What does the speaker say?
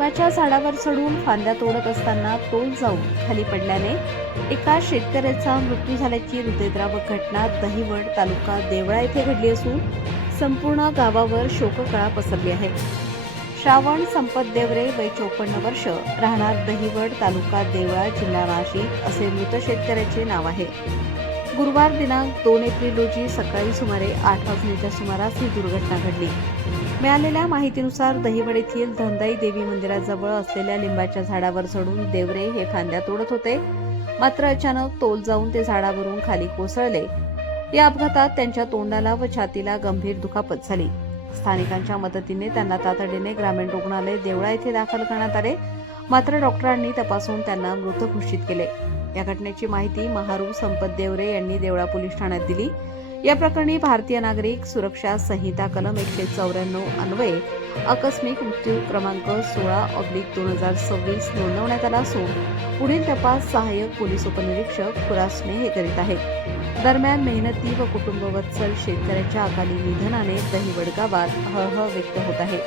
लिंबाच्या झाडावर चढून फांद्या तोडत असताना तोल जाऊन खाली पडल्याने एका शेतकऱ्याचा मृत्यू झाल्याची हृदयद्रावक घटना दहिवड तालुका देवळा येथे घडली असून संपूर्ण गावावर शोककळा पसरली आहे. श्रावण संपत देवरे वय 54 वर्ष, राहणार दहिवड तालुका देवळा जिल्हा नाशिक असे मृत शेतकऱ्याचे नाव आहे. गुरुवार दिनांक 2 एप्रिल रोजी सकाळी सुमारे 8 वाजण्याच्या सुमारास ही दुर्घटना घडली. मिळालेल्या माहितीनुसार दहिवड येथील धनदाई देवी मंदिराजवळ असलेल्या लिंबाच्या झाडावर चढून देवरे हे फांद्या तोडत होते. मात्र अचानक तोल जाऊन ते झाडावरून खाली कोसळले. या अपघातात त्यांच्या तोंडाला व छातीला गंभीर दुखापत झाली. स्थानिकांच्या मदतीने त्यांना तातडीने ग्रामीण रुग्णालय देवळा येथे दाखल करण्यात आले. मात्र डॉक्टरांनी तपासून त्यांना मृत घोषित केले. या घटनेची माहिती महारू संपत देवरे यांनी देवळा पोलीस ठाण्यात दिली. या प्रकरणी भारतीय नागरिक सुरक्षा संहिता कलम 194 अन्वये आकस्मिक मृत्यू क्रमांक 16/2026 नोंदवण्यात आला असून पुढील तपास सहाय्यक पोलीस उपनिरीक्षक खुरासने हे करीत आहेत. दरम्यान मेहनती व कुटुंबवत्सल शेतकऱ्याच्या अकाली निधनाने दहिवड गावात हळहळ व्यक्त होत आहे.